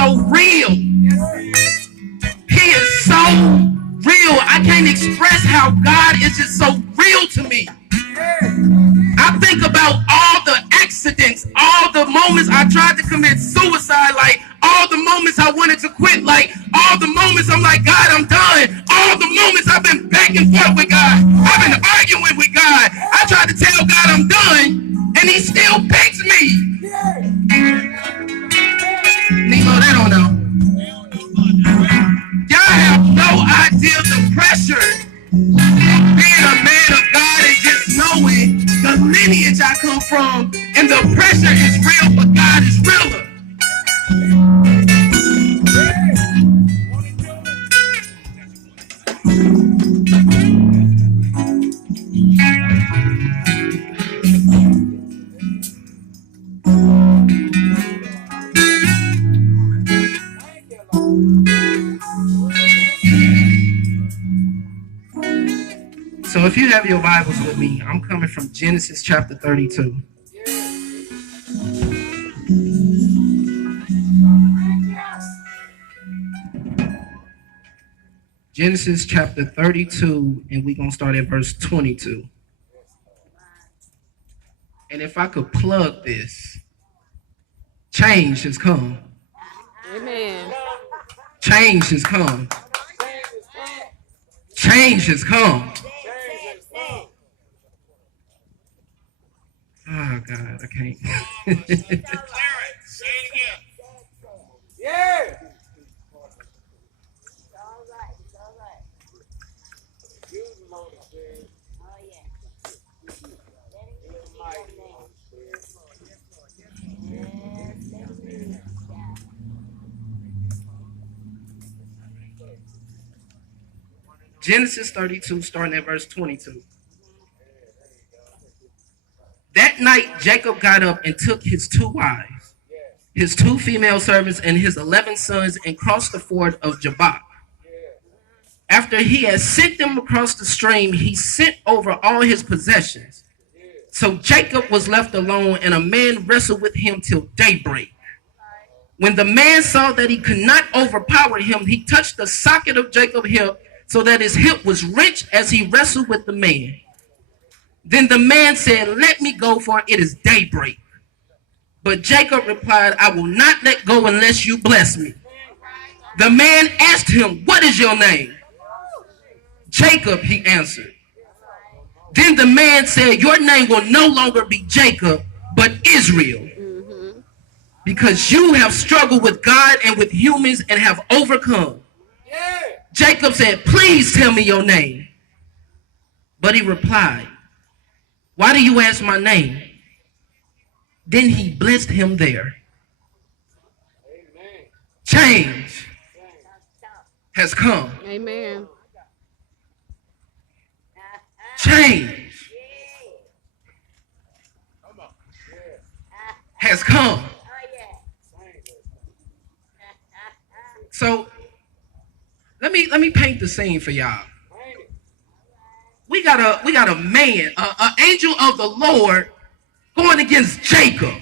so real. He is so real. I can't express how God is just so real to me. I think about all the accidents, all the moments I tried to commit suicide, like all the moments I wanted to quit, like all the moments I'm like, God, I'm done. All the moments I've been back and forth with God. I've been arguing with God. I tried to tell God I'm done, and he still picks me. Nemo, they don't know. Y'all have no idea the pressure of being a man of God and just knowing the lineage I come from, and the pressure is real, but God is realer. So if you have your Bibles with me, I'm coming from Genesis chapter 32. Genesis chapter 32, and we're going to start at verse 22. And if I could plug this, change has come. Amen. Change has come. Change has come. Oh, God, I can't. Yeah. Genesis 32, starting at verse 22. That night, Jacob got up and took his 2 wives, his 2 female servants, and his 11 sons, and crossed the ford of Jabbok. After he had sent them across the stream, he sent over all his possessions. So Jacob was left alone, and a man wrestled with him till daybreak. When the man saw that he could not overpower him, he touched the socket of Jacob's hip, so that his hip was wrenched as he wrestled with the man. Then the man said, "Let me go, for it is daybreak." But Jacob replied, "I will not let go unless you bless me." The man asked him, "What is your name?" "Jacob," he answered. Then the man said, "Your name will no longer be Jacob, but Israel, because you have struggled with God and with humans and have overcome." Jacob said, "Please tell me your name." But he replied, "Why do you ask my name?" Then he blessed him there. Change has come. Amen. Change has come. So let me paint the scene for y'all. We got a man, an angel of the Lord going against Jacob.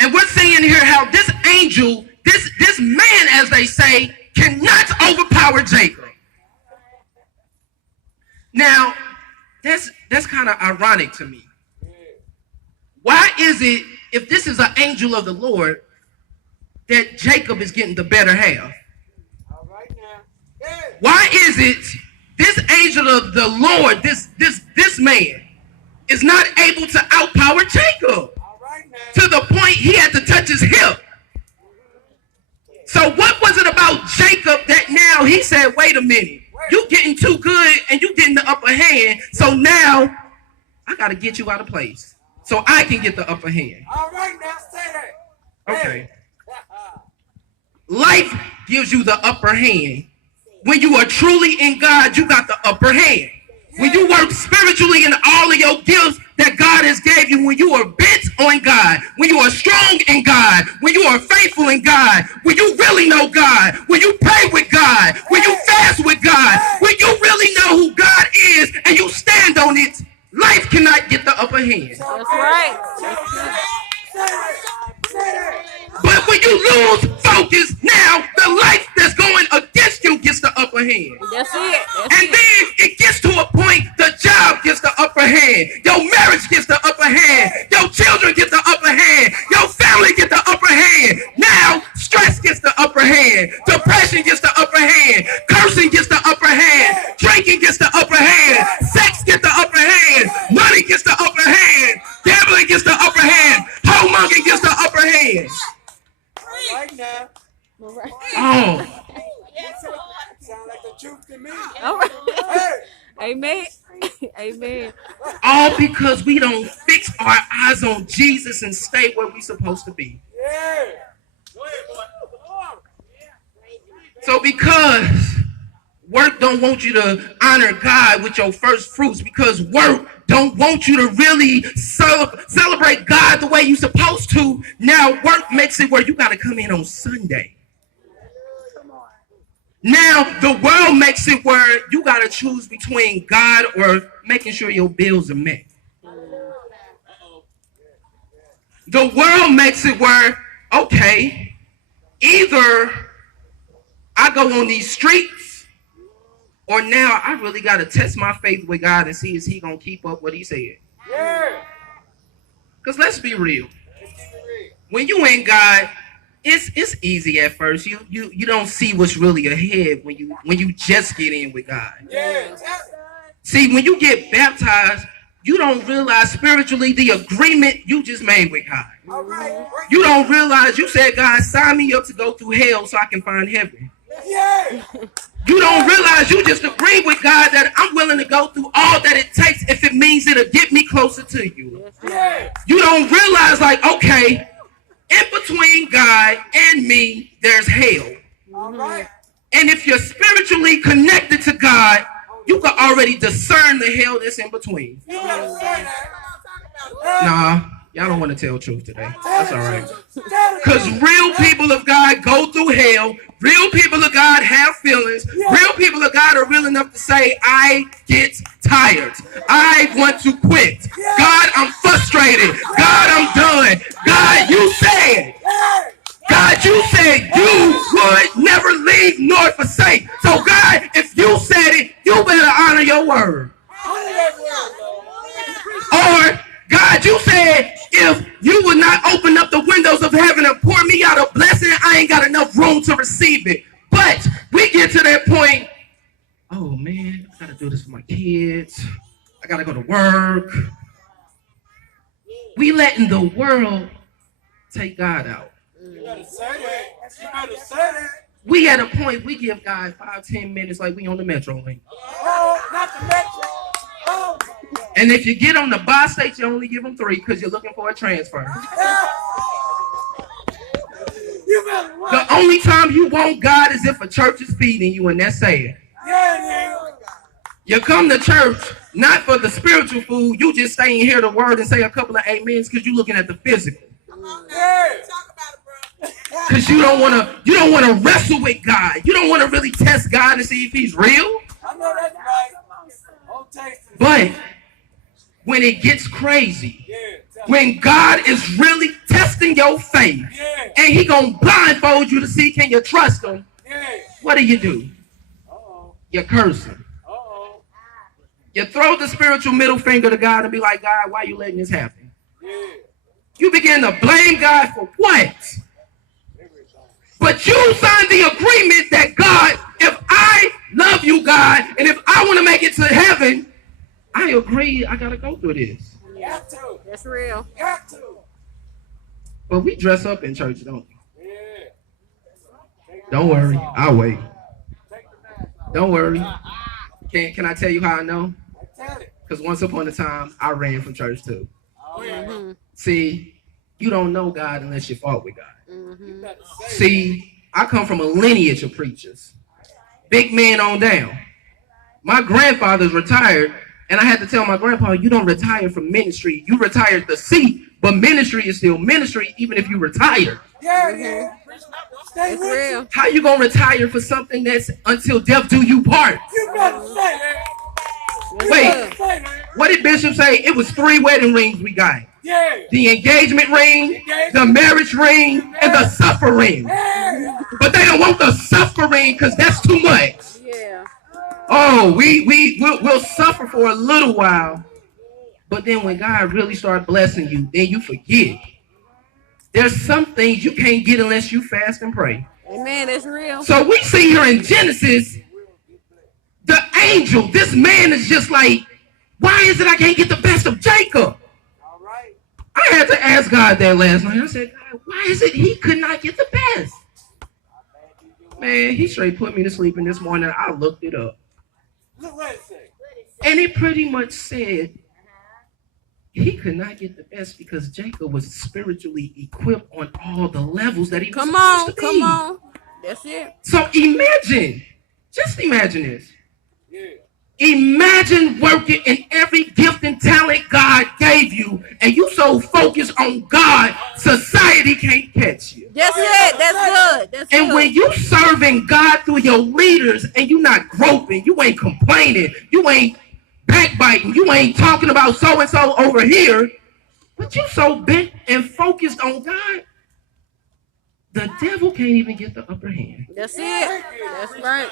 And we're seeing here how this angel, this man, as they say, cannot overpower Jacob. Now, that's kind of ironic to me. Why is it, if this is an angel of the Lord, that Jacob is getting the better half? Why is it this angel of the Lord, this man, is not able to outpower Jacob to the point he had to touch his hip? So what was it about Jacob that now he said, wait a minute, you getting too good and you getting the upper hand, so now I got to get you out of place so I can get the upper hand. All right, now say that. Okay. Life gives you the upper hand. When you are truly in God, you got the upper hand. When you work spiritually in all of your gifts that God has gave you, when you are bent on God, when you are strong in God, when you are faithful in God, when you really know God, when you pray with God, when you fast with God, when you really know who God is and you stand on it, life cannot get the upper hand. That's right. Say it. But when you lose focus, now the life that's going against you gets the upper hand. That's it. And then it gets to a point, the job gets the upper hand. Your marriage gets the upper hand. Your children get the upper hand. Your family get the upper hand. Now, stress gets the upper hand. Depression gets the upper hand. Cursing gets the upper hand. Drinking gets the upper hand. Sex gets the upper hand. Money gets the upper hand. Gambling gets the upper hand. Homemonger gets the upper hand. Right now. Oh. Sound like the truth to me. All right. Hey. Amen. Amen. All because we don't fix our eyes on Jesus and stay where we're supposed to be. Yeah. Go ahead, boy. So because work don't want you to honor God with your first fruits, because work don't want you to really celebrate God the way you're supposed to, now work makes it where you got to come in on Sunday. Now the world makes it where you got to choose between God or making sure your bills are met. The world makes it where, okay, either I go on these streets, or now I really got to test my faith with God and see is he going to keep up what he said. Yeah. Because let's be real. When you ain't God, it's easy at first. You don't see what's really ahead when you just get in with God. Yeah. See, when you get baptized, you don't realize spiritually the agreement you just made with God. All right. You don't realize you said, God, sign me up to go through hell so I can find heaven. Yeah. You don't realize you just agreed with God that I'm willing to go through all that it takes if it means it'll get me closer to you. Yeah. You don't realize, like, okay, in between God and me, there's hell. All right. And if you're spiritually connected to God, you can already discern the hell that's in between. You better say that. Nah, y'all don't want to tell truth today. That's all right. Tell it. Because real people of God go through hell. Real people of God have feelings. Real people of God are real enough to say, I get tired. I want to quit. God, I'm frustrated. God, I'm done. God, you said. God, you said you would never leave nor forsake. So God, if you said it, you better honor your word. Or God, you said if you would not open up the windows of heaven and pour me out a blessing, I ain't got enough room to receive it. But we get to that point, oh man, I gotta do this for my kids. I gotta go to work. We letting the world take God out. You better say that. You better say that. We at a point we give God 5-10 minutes like we on the Metro link. Oh, not the metro. Oh. And if you get on the bus state, you only give them 3 because you're looking for a transfer. You better watch. The only time you want God is if a church is feeding you, and that's sad. Yeah, You come to church not for the spiritual food. You just stay and hear the word and say a couple of amens because you're looking at the physical. yeah. Because you don't want to wrestle with God. You don't want to really test God and see if he's real. I know that's right. Oh, taste it. But when it gets crazy, Yeah. when God is really testing your faith, Yeah. and he gonna blindfold you to see can you trust him, Yeah. what do? Uh-oh. You curse him. Uh-oh. You throw the spiritual middle finger to God and be like, God, why are you letting this happen? Yeah. You begin to blame God for what? But you signed the agreement that God, if I love you, God, and if I want to make it to heaven, I agree I got to go through this. You have to. That's real. You have to. But we dress up in church, don't we? Yeah. Don't worry, I'll wait. Take the mask off. Don't worry. Can I tell you how I know? I tell it. Because once upon a time, I ran from church too. Oh, yeah. Mm-hmm. See, you don't know God unless you fought with God. Mm-hmm. You better say it. See, I come from a lineage of preachers. Big man on down. My grandfather's retired, and I had to tell my grandpa, you don't retire from ministry. You retired the seat, but ministry is still ministry, even if you retire. Yeah, yeah. Stay It's with real. you. How you gonna retire for something that's until death do you part? You better say that. You Wait. better say that. What did Bishop say? It was 3 wedding rings we got. Yeah. the engagement ring, the marriage ring, and the suffering. But they don't want the suffering because that's too much. Yeah. Oh, we'll suffer for a little while, but then when God really starts blessing you, then you forget. There's some things you can't get unless you fast and pray. Amen. That's real. So we see here in Genesis, the angel, this man is just like, why is it I can't get the best of Jacob? All right. I had to ask God that last night. I said, God, why is it he could not get the best? Man, he straight put me to sleep, and this morning I looked it up. Look what it says. And it pretty much said he could not get the best because Jacob was spiritually equipped on all the levels that he was supposed to be. Come on. That's it. So just imagine this. Yeah. Imagine working in every gift and talent God gave you, and you so focused on God, society can't catch you. That's it. That's good. That's And good. when you serving God through your leaders and you not groping, you ain't complaining, you ain't backbiting, you ain't talking about so-and-so over here, but you so bent and focused on God, the devil can't even get the upper hand. That's it. That's right.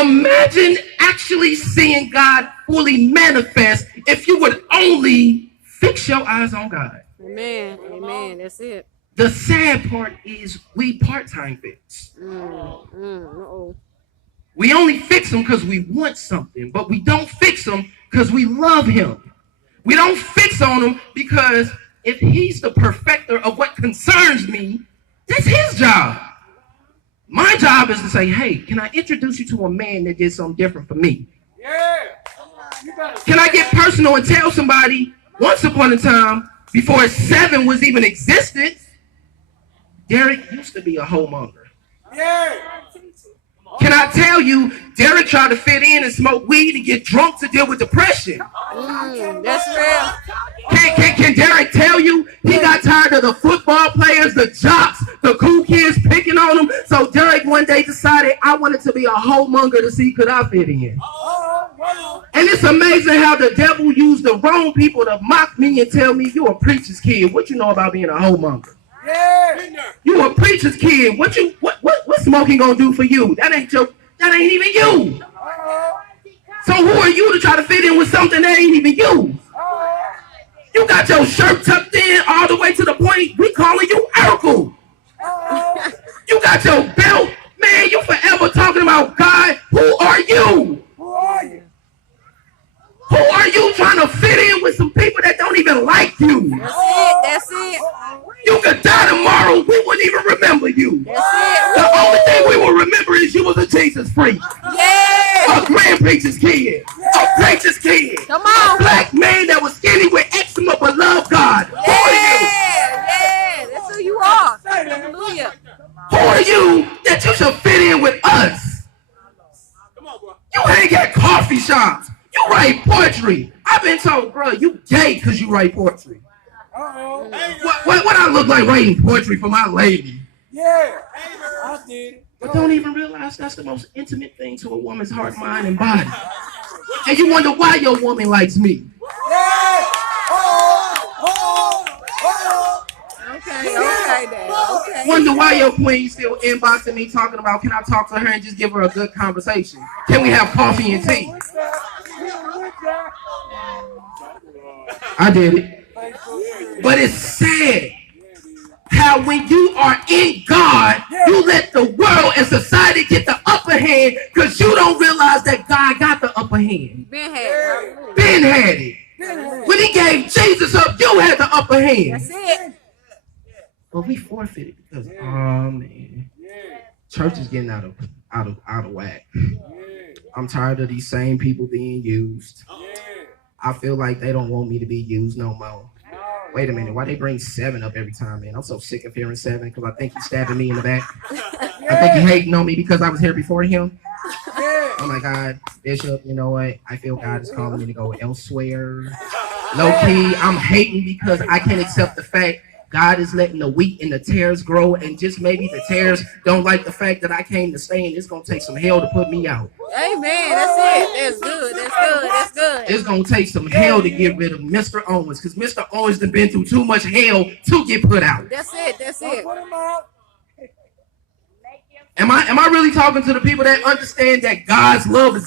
Imagine actually seeing God fully manifest if you would only fix your eyes on God. Amen. Amen. That's it. The sad part is we part-time fix. Uh-oh. We only fix them because we want something, but we don't fix them because we love him. We don't fix on him because if he's the perfecter of what concerns me, that's his job. My job is to say, hey, can I introduce you to a man that did something different for me? Yeah. You better Can I get personal and tell somebody once upon a time, before 7 was even existed, Derek used to be a homemonger. Yeah. Can I tell you, Derek tried to fit in and smoke weed and get drunk to deal with depression. That's real. Can Derek tell you he got tired of the football players, the jocks, the cool kids picking on him? So Derek one day decided I wanted to be a homemonger to see could I fit in. And it's amazing how the devil used the wrong people to mock me and tell me you a preacher's kid. What you know about being a homemonger? Yeah. You a preacher's kid. What smoking gonna do for you? That ain't even you. So who are you to try to fit in with something that ain't even you? You got your shirt tucked in all the way to the point we calling you Urkel. You got your belt, man. You forever talking about God. Who are you? Who are you? Who are you trying to fit in with some people that don't even like you? That's it. That's it. You could die tomorrow, we wouldn't even remember you. That's it. The only thing we will remember is you was a Jesus freak. Yeah. A grand preacher's kid. A preacher's kid. Come on. A black man that was skinny with eczema but loved God. Who are you? Yeah. That's who you are. Hallelujah. Who are you that you should fit in with us? You hang at coffee shops. You write poetry. I've been told, bro, you gay because you write poetry. Uh-oh. What I look like writing poetry for my lady? Yeah. I did it. But don't even realize that's the most intimate thing to a woman's heart, mind, and body. And you wonder why your woman likes me. Yeah. Okay, Dad. Okay. Wonder why your queen still inboxing me talking about, can I talk to her and just give her a good conversation? Can we have coffee and tea? I did it. But it's sad how when you are in God, you let the world and society get the upper hand because you don't realize that God got the upper hand. Ben had it. Ben had it. When he gave Jesus up, you had the upper hand. That's it. But we forfeited because, oh man, church is getting out of whack. I'm tired of these same people being used. I feel like they don't want me to be used no more. Wait a minute, why they bring 7 up every time, man? I'm so sick of hearing 7 because I think he's stabbing me in the back. I think he's hating on me because I was here before him. Oh my God, Bishop, you know what? I feel God is calling me to go elsewhere. Low key, I'm hating because I can't accept the fact God is letting the wheat and the tares grow, and just maybe the tares don't like the fact that I came to stay, and it's gonna take some hell to put me out. Amen. That's it. That's good. That's good. That's good. It's gonna take some hell to get rid of Mr. Owens, because Mr. Owens has been through too much hell to get put out. That's it. That's it. Put him out. Am I really talking to the people that understand that God's love is